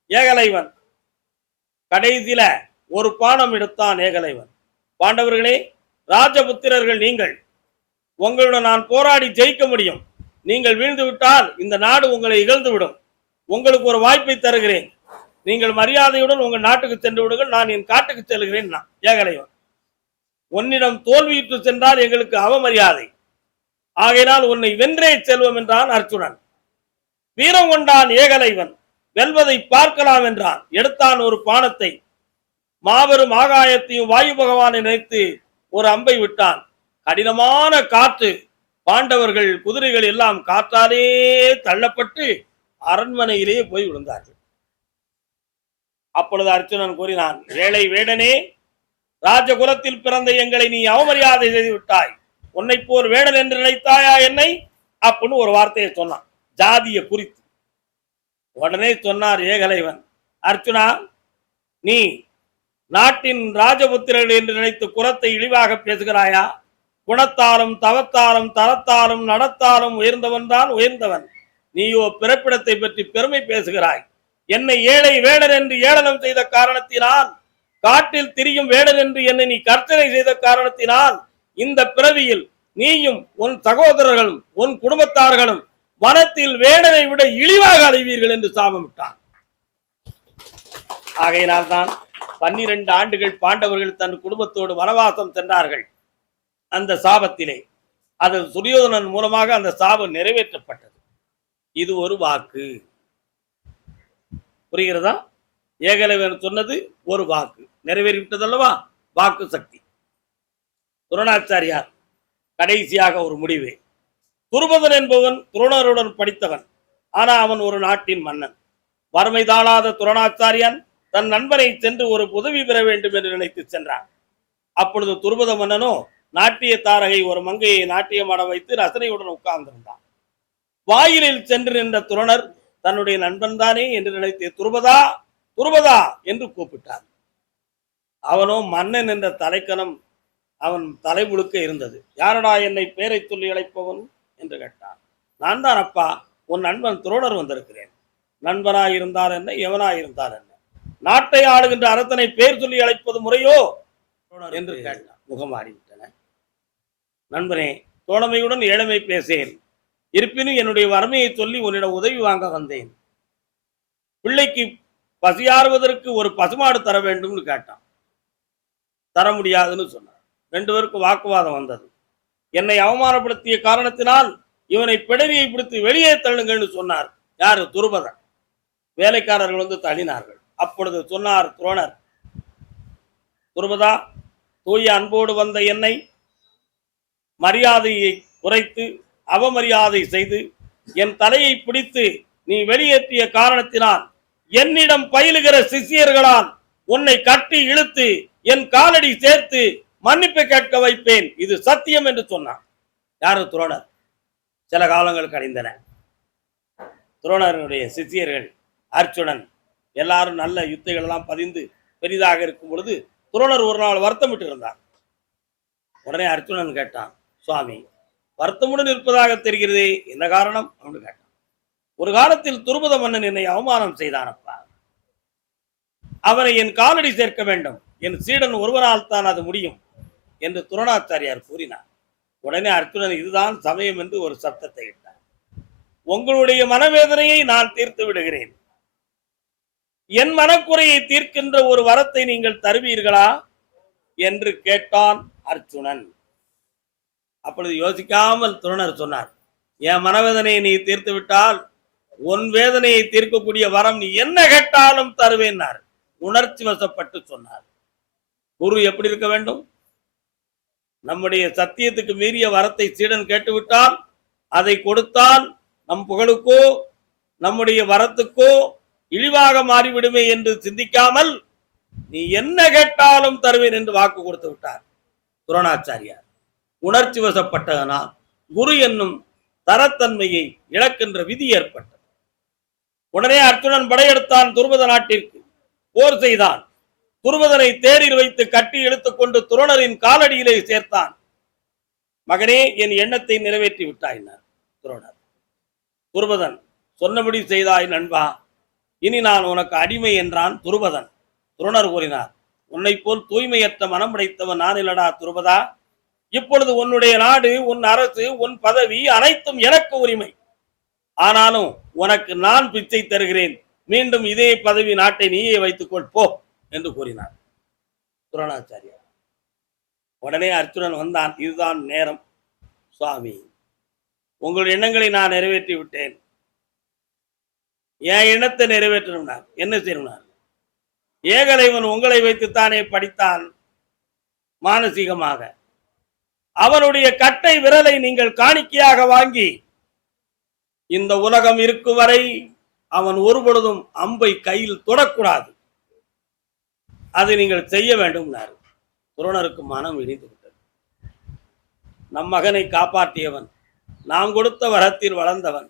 ஏகலைவன். கடைசியில ஒரு பானம் எடுத்தான் ஏகலைவன். பாண்டவர்களே, ராஜபுத்திரர்கள் நீங்கள், உங்களுடன் நான் போராடி ஜெயிக்க முடியும். நீங்கள் வீழ்ந்து விட்டால் இந்த நாடு உங்களை இகழ்ந்து விடும். உங்களுக்கு ஒரு வாய்ப்பை தருகிறேன். நீங்கள் மரியாதையுடன் உங்கள் நாட்டுக்கு சென்று விடுங்கள். நான் என் காட்டுக்கு செல்கிறேன். ஏகலைவன், உன்னிடம் தோல்வியுற்று சென்றால் எங்களுக்கு அவமரியாதை. ஆகையினால் உன்னை வென்றே செல்வோம் என்றான் அர்ஜுனன். வீரம் கொண்டான் ஏகலைவன். வெல்வதை பார்க்கலாம் என்றான். எடுத்தான் ஒரு பானத்தை. மாபெரும் ஆகாயத்தையும் வாயு பகவானை நினைத்து ஒரு அம்பை விட்டான். கடினமான காற்று. பாண்டவர்கள் குதிரைகள் எல்லாம் காற்றாலே தள்ளப்பட்டு அரண்மனையிலே போய் விழுந்தார்கள். அப்பொழுது அர்ஜுனன் கூறினான், ஏழை வேடனே, ராஜகுலத்தில் பிறந்த எங்களை நீ அவமரியாதை செய்து விட்டாய். உன்னை போர் வேடன் என்று நினைத்தாயா என்னை? அப்படின்னு ஒரு வார்த்தையை சொன்னான், ஜாதியை குறித்து. உடனே சொன்னார் ஏகலைவன், அர்ஜுனா, நீ நாட்டின் ராஜபுத்திரர்கள் என்று நினைத்து குலத்தை இழிவாக பேசுகிறாயா? குணத்தாலும் தவத்தாலும் தரத்தாலும் நடத்தாலும் உயர்ந்தவன் தான் உயர்ந்தவன். நீயோ பிறப்பிடத்தை பற்றி பெருமை பேசுகிறாய். என்னை ஏழை வேடன் என்று ஏளனம் செய்த காரணத்தினால், காட்டில் திரியும் வேடன் என்று என்னை நீ கர்த்தனை செய்த காரணத்தினால், இந்த பிறவியில் நீயும் உன் சகோதரர்களும் உன் குடும்பத்தார்களும் வனத்தில் வேடனை விட இழிவாக அடைவீர்கள் என்று சாபமிட்டான். ஆகையினால் தான் 12 ஆண்டுகள் பாண்டவர்கள் தன் குடும்பத்தோடு வனவாசம் சென்றார்கள். அந்த சாபத்திலே அது துரியோதனன் மூலமாக அந்த சாபம் நிறைவேற்றப்பட்டது. இது ஒரு வாக்கு. புரிகிறதா? ஏகலைவன் சொன்னது ஒரு வாக்கு நிறைவேறிவிட்டது அல்லவா? வாக்கு சக்தி. துரோணாச்சாரியார் கடைசியாக ஒரு முடிவு. துருபதன் என்பவன் துரோணருடன் படித்தவன். ஆனா அவன் ஒரு நாட்டின் மன்னன். வறுமை தாழாத துரோணாச்சாரியான் தன் நண்பனை சென்று ஒரு உதவி பெற வேண்டும் என்று நினைத்து சென்றான். அப்பொழுது துருபத மன்னனோ நாட்டிய தாரகை ஒரு மங்கையை நாட்டியமாட வைத்து ரசனையுடன் உட்கார்ந்திருந்தான். வாயிலில் சென்று நின்ற துரோணர் தன்னுடைய நண்பன் தானே என்று நினைத்து துருபதா துருபதா என்று கூப்பிட்டார். அவனோ மன்னன் என்ற தலைக்கணம் அவன் தலை முழுக்க இருந்தது. யாரடா என்னை பேரை சொல்லி அழைப்பவன் என்று கேட்டான். நான் தான் அப்பா, உன் நண்பன் துரோணர் வந்திருக்கிறேன். நண்பனாயிருந்தால் என்ன, எவனாயிருந்தால் என்ன, நாட்டை ஆளுகின்ற அரசனை பேர் சொல்லி அழைப்பது முறையோ என்று கேட்டான். முகமாறிவிட்டன. நண்பனே, தோழமையுடன் ஏழமை பேசேன். இருப்பினும் என்னுடைய வறுமையை சொல்லி உன்னிடம் உதவி வாங்க வந்தேன். பிள்ளைக்கு பசியாறுவதற்கு ஒரு பசுமாடு தர வேண்டும்னு கேட்டான். தர முடியாதுன்னு சொன்னார். 2 பேருக்கும் வாக்குவாதம் வந்தது. என்னை அவமானப்படுத்திய காரணத்தினால் இவனை பிடரியை பிடித்து வெளியே தள்ளுங்கள்னு சொன்னார். யாரு? துருபதன். வேலைக்காரர்கள் வந்து தள்ளினார்கள். அப்பொழுது சொன்னார் துரோணர், துருபதா, தூய அன்போடு வந்த என்னை மரியாதையை குறைத்து அவமரியாதை செய்து என் தலையை பிடித்து நீ வெளியேற்றிய காரணத்தினால் என்னிடம் பயிலுகிற சிஷியர்களால் உன்னை கட்டி இழுத்து என் காலடி சேர்த்து மன்னிப்பு கேட்க வைப்பேன், இது சத்தியம் என்று சொன்னான். யாரு? துரோணர். சில காலங்கள் கழிந்தன. துரோணருடைய சிஷியர்கள் அர்ச்சுனன் எல்லாரும் நல்ல யுத்திகள் எல்லாம் பதிந்து பெரிதாக இருக்கும் பொழுது துரோணர் ஒரு நாள் வருத்தமிட்டு இருந்தார். உடனே அர்ச்சுனன் கேட்டான், சுவாமி, வருத்தமுடன் இருப்பதாக தெரிகிறதே, என்ன காரணம் அப்படின்னு கேட்டான். ஒரு காலத்தில் துருபத மன்னன் என்னை அவமானம் செய்தானப்பா, அவனை என் காலடி சேர்க்க வேண்டும், என் சீடன் ஒருவரால் தான் அது முடியும் என்று துரோணாச்சாரியார் கூறினார். உடனே அர்ச்சுனன் இதுதான் சமயம் என்று ஒரு சப்தத்தை இட்டார். உங்களுடைய மனவேதனையை நான் தீர்த்து விடுகிறேன், என் மனக்குறையை தீர்க்கின்ற ஒரு வரத்தை நீங்கள் தருவீர்களா என்று கேட்டான் அர்ச்சுனன். அப்பொழுது யோசிக்காமல் துரோணர் சொன்னார், என் மனவேதனையை நீ தீர்த்து விட்டால் உன் வேதனையை தீர்க்கக்கூடிய வரம் நீ என்ன கேட்டாலும் தருவேன்னார். உணர்ச்சி வசப்பட்டு சொன்னார். குரு எப்படி இருக்க வேண்டும்? நம்முடைய சத்தியத்துக்கு மீறிய வரத்தை சீடன் கேட்டுவிட்டால் அதை கொடுத்தால் நம் புகழுக்கோ நம்முடைய வரத்துக்கோ இழிவாக மாறிவிடுமே என்று சிந்திக்காமல் நீ என்ன கேட்டாலும் தருவேன் என்று வாக்கு கொடுத்து விட்டார் துரோணாச்சாரியார். உணர்ச்சி வசப்பட்டதனால் குரு என்னும் தரத்தன்மையை இழக்கின்ற விதி ஏற்பட்டது. உடனே அர்ச்சுனன் படையெடுத்தான். துருபத நாட்டிற்கு போர் செய்தான். துருபதனை தேரில் வைத்து கட்டி இழுத்துக் கொண்டு துரோணரின் காலடியிலே சேர்த்தான். மகனே, என் எண்ணத்தை நிறைவேற்றி விட்டாயினார் துரோணர். துருபதன், சொன்னபடி செய்தாய் நண்பா, இனி நான் உனக்கு அடிமை என்றான் துருபதன். துரோணர் கூறினார், உன்னை போல் தூய்மையற்ற மனம் படைத்தவன் நான் இல்லடா துருபதா. இப்பொழுது உன்னுடைய நாடு, உன் அரசு, உன் பதவி அனைத்தும் எனக்கு உரிமை. ஆனாலும் உனக்கு நான் பிச்சை தருகிறேன், மீண்டும் இதே பதவி நாட்டை நீயே வைத்துக்கொள் போ என்று கூறினார் துரோணாச்சாரியார். உடனே அர்ச்சுனன் வந்தான். இதுதான் நேரம் சுவாமி, உங்கள் எண்ணங்களை நான் நிறைவேற்றி விட்டேன். என் எண்ணத்தை நிறைவேற்றணும்னா என்ன செய்யணும்னா, ஏகலைவன் உங்களை வைத்துத்தானே படித்தான் மானசீகமாக. அவனுடைய கட்டை விரலை நீங்கள் காணிக்கையாக வாங்கி இந்த உலகம் இருக்கும் வரை அவன் ஒருபொழுதும் அம்பை கையில் தொடக்கூடாது, அதை நீங்கள் செய்ய வேண்டும். துரோணருக்கு மனம் இடிந்து விட்டது. நம் மகனை காப்பாற்றியவன், நாம் கொடுத்த வரத்தில் வளர்ந்தவன்,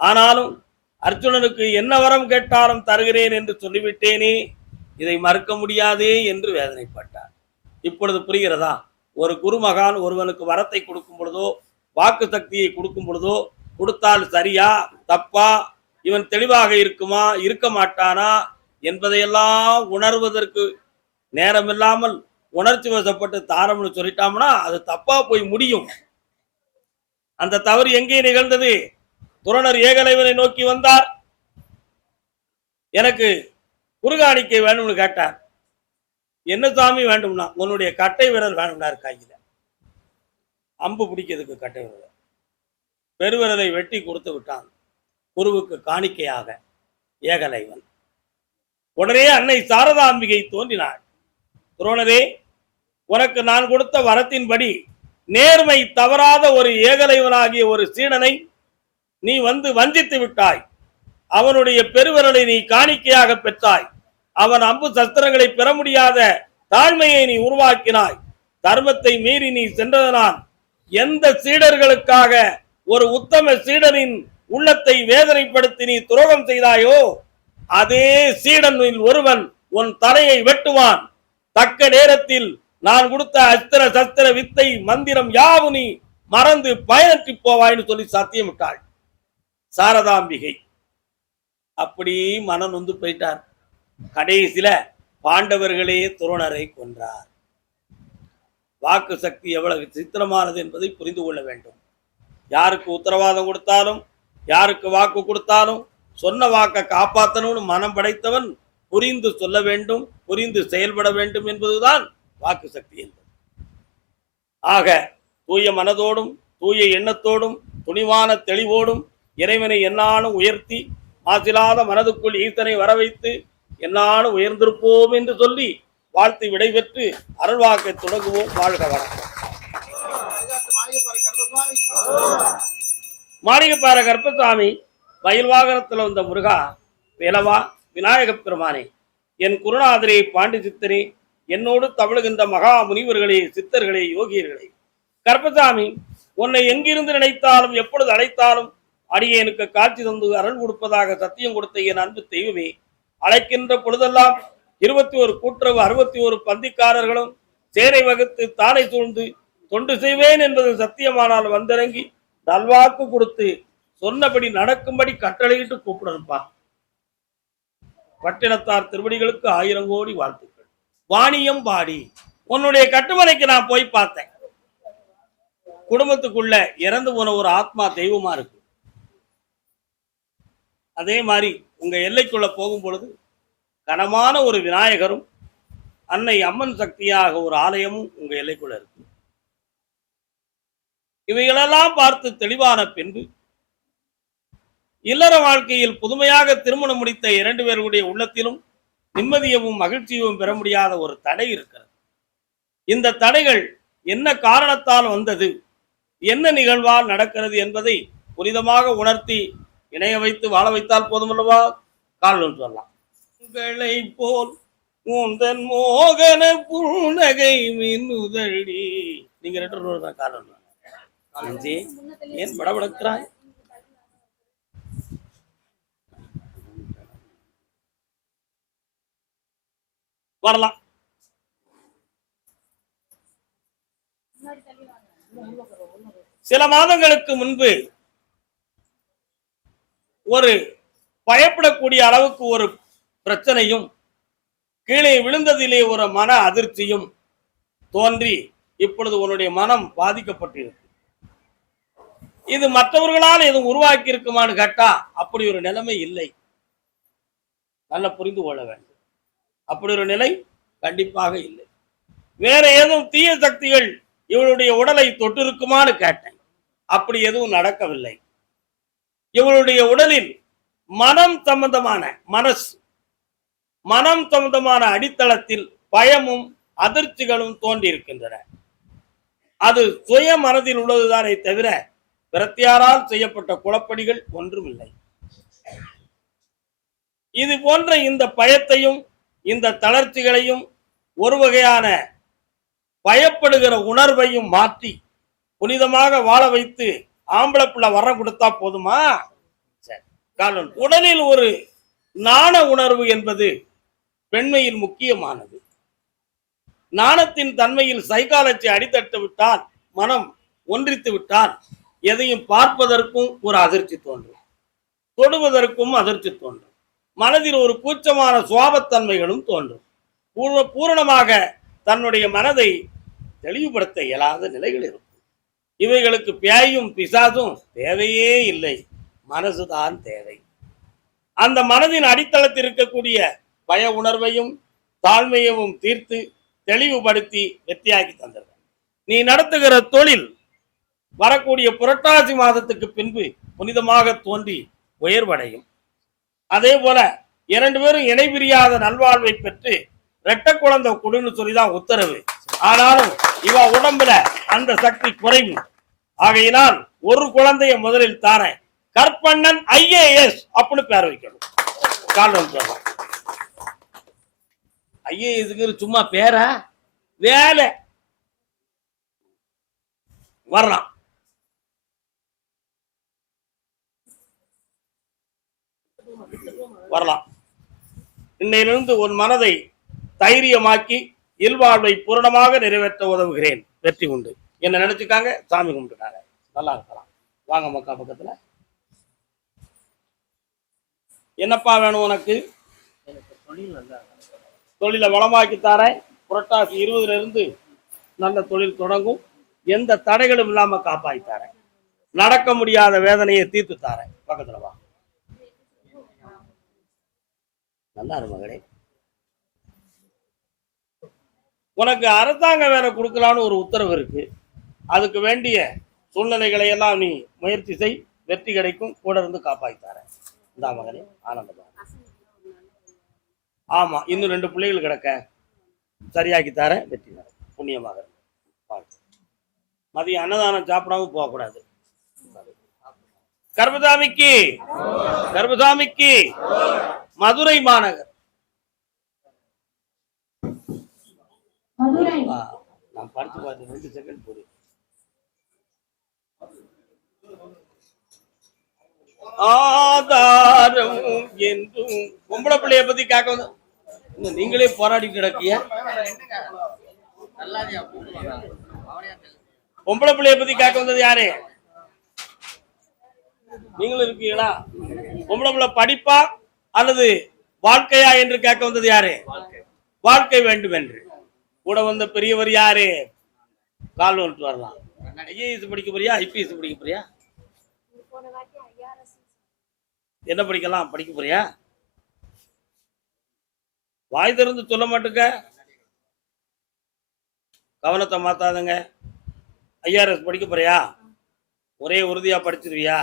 ஆனாலும் அர்ச்சுனனுக்கு என்ன வரம் கேட்டாலும் தருகிறேன் என்று சொல்லிவிட்டேனே, இதை மறுக்க முடியாதே என்று வேதனைப்பட்டார். இப்பொழுது புரிகிறதா? ஒரு குருமகான் ஒருவனுக்கு வரத்தை கொடுக்கும் பொழுதோ வாக்கு சக்தியை கொடுக்கும் பொழுதோ கொடுத்தால் சரியா தப்பா, இவன் தெளிவாக இருக்குமா இருக்க மாட்டானா என்பதையெல்லாம் உணர்வதற்கு நேரமில்லாமல் உணர்ச்சி வசப்பட்டு தாரம்னு சொல்லிட்டாம்னா அது தப்பா போய் முடியும். அந்த தவறு எங்கே நிகழ்ந்தது? துரோணர் ஏகலைவனை நோக்கி வந்தார். எனக்கு குறுகாணிக்கை வேண்டும்னு கேட்டார். என்ன சாமி வேண்டும்னா, உன்னுடைய கட்டை விரல் வேண்டும்னார். கையில அம்பு பிடிக்கிறதுக்கு கட்டை விரல், பெருவிரலை வெட்டி கொடுத்து விட்டான் குருவுக்கு காணிக்கையாக ஏகலைவன். உடனே அன்னை சாரதாம்பிகை தோன்றினாள். துரோணரே, உனக்கு நான் கொடுத்த வரத்தின்படி நேர்மை தவறாத ஒரு ஏகலைவனாகிய ஒரு சீடனை நீ வந்து வஞ்சித்து விட்டாய். அவனுடைய பெருவிரலை நீ காணிக்கையாக பெற்றாய். அவன் அம்பு சஸ்திரங்களை பெற முடியாத தாழ்மையை நீ உருவாக்கினாய். தர்மத்தை மீறி நீ சென்றதனால் எந்த சீடர்களுக்காக ஒரு உத்தம சீடனின் உள்ளத்தை வேதனைப்படுத்தி நீ துரோகம் செய்தாயோ, அதே சீடனில் ஒருவன் உன் தலையை வெட்டுவான். தக்க நேரத்தில் நான் கொடுத்த அஸ்திர சஸ்திர வித்தை மந்திரம் யாவும் நீ மறந்து பயனற்றி போவாய்னு சொல்லி சத்தியமிட்டாள் சாரதாம்பிகை. அப்படி மனம் நொந்து போயிட்டார். கடைசியில பாண்டவர்களே துரோணரை கொன்றார். வாக்கு சக்தி எவ்வளவு சித்திரமானது என்பதை புரிந்து கொள்ள வேண்டும். யாருக்கு உத்தரவாதம் கொடுத்தாலும், யாருக்கு வாக்கு கொடுத்தாலும் சொன்ன வாக்கை காப்பாற்றணும்னு மனம் படைத்தவன் புரிந்து சொல்ல வேண்டும், புரிந்து செயல்பட வேண்டும் என்பதுதான் வாக்கு சக்தி என்பது. ஆக தூய மனதோடும் தூய எண்ணத்தோடும் துணிவான தெளிவோடும் இறைவனை என்னாலும் உயர்த்தி மாசிலாத மனதுக்குள் ஈசனை வர வைத்து என்னாலும் உயர்ந்திருப்போம் என்று சொல்லி வாழ்த்து விடைபெற்று அருள்வாக்கை தொடங்குவோம். வாழ்க வணக்கம். மாளிகைப்பாற கருப்பசாமி மயில் வாகனத்தில் வந்த முருகா வேலவா விநாயக பெருமானே, என் குருநாதரே பாண்டி சித்தரே, என்னோடு தவழுகின்ற மகா முனிவர்களே, சித்தர்களே, யோகியர்களே, கருப்பசாமி உன்னை எங்கிருந்து நினைத்தாலும் எப்பொழுது அழைத்தாலும் அடியேனுக்கு காட்சி தந்து அருள் கொடுப்பதாக சத்தியம் கொடுத்த என் அன்பு தெய்வமே, அழைக்கின்ற பொழுதெல்லாம் 21 கூட்டுறவு 61 பந்திக்காரர்களும் சேரை வகுத்து தானை சூழ்ந்து தொண்டு செய்வேன் என்பது சத்தியமானால் வந்திறங்கி நல்வாக்கு கொடுத்து சொன்னபடி நடக்கும்படி கட்டளையிட்டு கூப்பிடப்பா. பட்டினத்தார் திருவடிகளுக்கு 1000 கோடி வாழ்த்துக்கள். வாணியம் பாடி உன்னுடைய கட்டுமனைக்கு நான் போய் பார்த்தேன். குடும்பத்துக்குள்ள இறந்து போன ஒரு ஆத்மா தெய்வமா இருக்கு. அதே மாதிரி உங்க எல்லைக்குள்ள போகும் பொழுது கனமான ஒரு விநாயகரும் அன்னை அம்மன் சக்தியாக ஒரு ஆலயமும் உங்க எல்லைக்குள்ள இருக்கு. இவைகளெல்லாம் பார்த்து தெளிவான பின்பு இல்லற வாழ்க்கையில் புதுமையாக திருமணம் முடித்த 2 பேருடைய உள்ளத்திலும் நிம்மதியவும் மகிழ்ச்சியவும் பெற முடியாத ஒரு தடை இருக்கிறது. இந்த தடைகள் என்ன காரணத்தால் வந்தது, என்ன நிகழ்வால் நடக்கிறது என்பதை புனிதமாக உணர்த்தி இணைய வைத்து வாழ வைத்தால் போதுமல்லவா? காரணம் சொல்லலாம். உங்களை போல் உந்தன் மோகன புன்னகை மின்னுதழி. நீங்க 2 தான் காரணம். ஏன் படபடக்கிறாய்? வரலாம். சில மாதங்களுக்கு முன்பு ஒரு பயப்படக்கூடிய அளவுக்கு ஒரு பிரச்சனையும் கீழே விழுந்ததிலே ஒரு மன அதிர்ச்சியும் தோன்றி இப்பொழுது உன்னுடைய மனம் பாதிக்கப்பட்டிருக்கு. இது மற்றவர்களால் எதுவும் உருவாக்கி இருக்குமான்னு கேட்டா அப்படி ஒரு நிலைமை இல்லை. நல்லா புரிந்து கொள்ள வேண்டும். அப்படி ஒரு நிலை கண்டிப்பாக இல்லை. வேற ஏதும் தீய சக்திகள் இவளுடைய உடலை தொட்டிருக்குமான்னு கேட்டேன். அப்படி எதுவும் நடக்கவில்லை. இவளுடைய உடலில் மனம் சம்பந்தமான அடித்தளத்தில் பயமும் அதிர்ச்சிகளும் தோன்றி இருக்கின்றன. அது சுய மனதில் உள்ளதுதானே தவிர பிரத்தியாரால் செய்யப்பட்ட குழப்படிகள் ஒன்றுமில்லை. இது போன்ற இந்த பயத்தையும் இந்த தளர்ச்சிகளையும் ஒரு வகையான பயப்படுகிற உணர்வையும் மாற்றி புனிதமாக வாழ வைத்து ஆம்பளை பிள்ளை வர கொடுத்தா போதுமா? சரி. காரணம் உடலில் ஒரு நாண உணர்வு என்பது பெண்மையில் முக்கியமானது. நாணத்தின் தன்மையில் சைக்காலஜி அடித்தட்டு விட்டால், மனம் ஒன்றித்து விட்டால் எதையும் பார்ப்பதற்கும் ஒரு அதிர்ச்சி தோன்றும், தொடுவதற்கும் அதிர்ச்சி தோன்றும், மனதில் ஒரு கூச்சமான சுவாபத்தன்மைகளும் தோன்றும். பூரணமாக தன்னுடைய மனதை தெளிவுபடுத்த இயலாத நிலைகள் இருக்கும். இவைகளுக்கு பேயும் பிசாசும் தேவையே இல்லை, மனசுதான் தேவை. அந்த மனதின் அடித்தளத்தில் இருக்கக்கூடிய பய உணர்வையும் தாழ்மையவும் தீர்த்து தெளிவுபடுத்தி வெற்றியாக்கி தந்தது. நீ நடத்துகிற தொழில் வரக்கூடிய புரட்டாசி மாதத்துக்கு பின்பு புனிதமாக தோன்றி உயர்வடையும். அதே போல 2 பேரும் இணை பிரியாத நல்வாழ்வை பெற்று 2 குழந்தை கொடுன்னு சொல்லிதான் உத்தரவு. ஆனாலும் இவ உடம்புல அந்த சக்தி குறைவு. ஆகையினால் ஒரு குழந்தைய முதலில் தாரேன், கற்பண்ணன் IAS அப்படின்னு பேர் வைக்கணும். காரணம் சொல்லலாம். IAS சும்மா பேரா? வேலை வரலாம். வரலாம். இன்னையிலிருந்து உன் மனதை தைரியமாக்கி இல்வாழ்வை பூரணமாக நிறைவேற்ற உதவுகிறேன். வெற்றி உண்டு. என்ன நினைச்சுக்காங்க, சாமி கும்பிட்டுக்காங்க. நல்லா இருக்கலாம். வாங்க மக்கா பக்கத்துல. என்னப்பா வேணும் உனக்கு? தொழிலை வளமாக்கி தாரேன். புரட்டாசி 20 இருந்து நல்ல தொழில் தொடங்கும். எந்த தடைகளும் இல்லாம காப்பாத்தி தாரேன். நடக்க முடியாத வேதனையை தீர்த்து தாரேன். பக்கத்துல வா. நல்லா இரு மகளே. உனக்கு அரசாங்க வேலை கொடுக்கலான்னு ஒரு உத்தரவு இருக்கு. அதுக்கு வேண்டிய சூழ்நிலைகளை எல்லாம் நீ முயற்சி செய். வெற்றி கிடைக்கும். கூட இருந்து காப்பாத்தி தாரேன். இந்த மகனே ஆனந்தமா. ஆமா, இன்னும் 2 பிள்ளைகள் கிடக்க. சரியாக்கி தரேன். வெற்றி தரேன். புண்ணியமாக மதியம் அன்னதானம் சாப்பிடாம போகக்கூடாது. கர்மசாமிக்கு கர்மசாமிக்கு மதுரை மாநகர். நான் படிச்சு பார்த்து 2 செகண்ட் போடு. ஆதாரம் என்றும் பொம்பளை பிள்ளைய பத்தி கேட்க வந்து நீங்களே போராடி கிடக்கிய. பொம்பளை பிள்ளைய பத்தி கேட்க வந்தது யாரு? நீங்களும் இருக்கீங்களா? பொம்பளை பிள்ளை படிப்பா அல்லது வாழ்க்கையா என்று கேட்க வந்தது யாரு? வாழ்க்கை வேண்டும் என்று. கூட வந்த பெரியவர் யாரு? கால் வந்துட்டு வரலாம். ஐஏஎஸ் படிக்க போறியா? ஐபிஎஸ் படிக்க போறியா? என்ன படிக்கலாம்? படிக்க போறியா? வாய் திறந்து சொல்ல மாட்டுக்க. கவனத்தை மாத்தாதுங்க. ஐஆர்எஸ் படிக்க போறியா? ஒரே உறுதியா படிச்சிருவியா?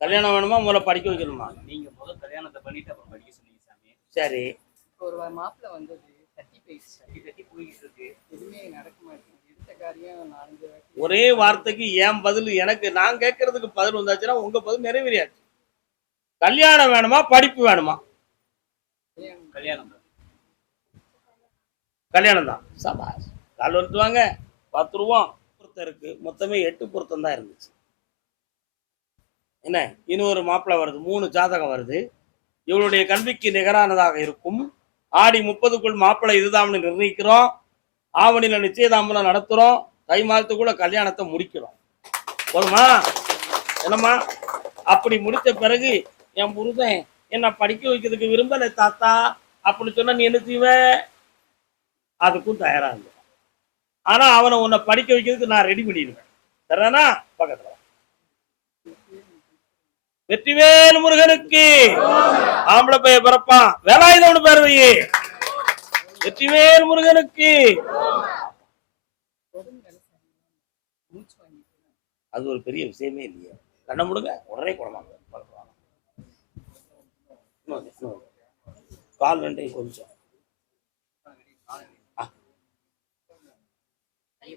கல்யாணம் வேணுமா? முதல்ல படிக்க வைக்கணுமா? நீங்க முதல் கல்யாணத்தை பண்ணிட்டு அப்புறம் படிக்க சொன்னீங்க சாமி. சரி. ஒரு மாப்பிள்ள வந்தது தட்டி போயிட்டு இருக்கு. எதுவுமே நடக்க மாட்டேங்குது. எடுத்த காரியம் 4 வாட்டி. ஒரே வார்த்தைக்கு ஏன் பதில் எனக்கு நான் கேட்கறதுக்கு பதில் வந்தாச்சுன்னா உங்க பதில் நிறைவேறியாச்சு. கல்யாணம் வேணுமா? படிப்பு வேணுமா? கல்யாணம் கல்யாணம் தான். சபாஸ். கால் வந்துட்டுவாங்க. 10 ரூபா பொருத்தம் இருக்கு. மொத்தமே 8 பொருத்தம் தான் இருந்துச்சு. என்ன, இன்னொரு மாப்பிள்ளை வருது. 3 ஜாதகம் வருது. இவளுடைய கல்விக்கு நிகரானதாக இருக்கும். ஆடி 30க்குள் மாப்பிள்ளை இதுதான்னு நிர்ணயிக்கிறோம். ஆவணியில நிச்சயதாம்பலம் நடத்துறோம். தை மாதத்துக்குள்ள கல்யாணத்தை முடிக்கிறோம். போதுமா? என்னம்மா? அப்படி முடித்த பிறகு என் புருஷன் என்ன படிக்க வைக்கிறதுக்கு விரும்பல தாத்தா அப்படின்னு சொன்னா நீ என்ன செய்வ? அதுக்கும் தயாரா இருந்த. ஆனா அவனை உன்னை படிக்க வைக்கிறதுக்கு நான் ரெடி பண்ணிடுவேன். சரிதானா? பக்கத்துல வெற்றிவேல் முருகனுக்கு. ஆம்பளை பைய பிறப்பான். வேலாயுதம்னு பேர் வை. வெற்றிவேல் முருகனுக்கு. அது ஒரு பெரிய விஷயமே இல்லையே. கண்ண முடுங்க உடனே குடமாங்க. கால் 2 கொஞ்சம்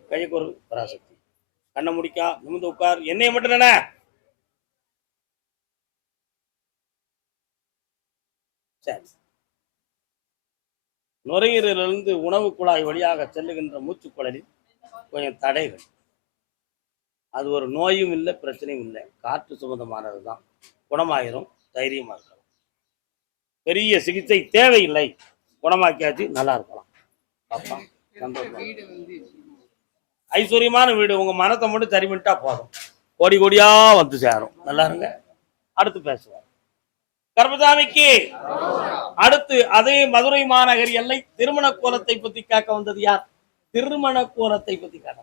கைக்கு ஒரு பராசக்தி. கண்ணை முடிக்கா நிமிந்து உட்கார். என்னைய மட்டும் என்ன சரி. நுரையீரலிருந்து உணவு குழாய் வழியாக செல்லுகின்ற மூச்சுக்குழலில் கொஞ்சம் தடைகள். அது ஒரு நோயும் இல்லை, பிரச்சனையும் இல்லை. காற்று சம்பந்தமானது தான். குணமாயிரும். தைரியமா இருக்கலாம். பெரிய சிகிச்சை தேவையில்லை. குணமாக்கியாச்சு. நல்லா இருக்கலாம். ஐஸ்வர்யமான வீடு. உங்க மனத்தை மட்டும் சரி பண்ணிட்டா போதும். கோடி கோடியா வந்து சேரும். நல்லா இருங்க. அடுத்து பேசுவார் கர்மசாமிக்கு. அடுத்து அதே மதுரை மாநகர் எல்லை திருமண கோலத்தை பத்தி கேட்க வந்தது யார்? திருமண கோலத்தை பத்தி கேட்க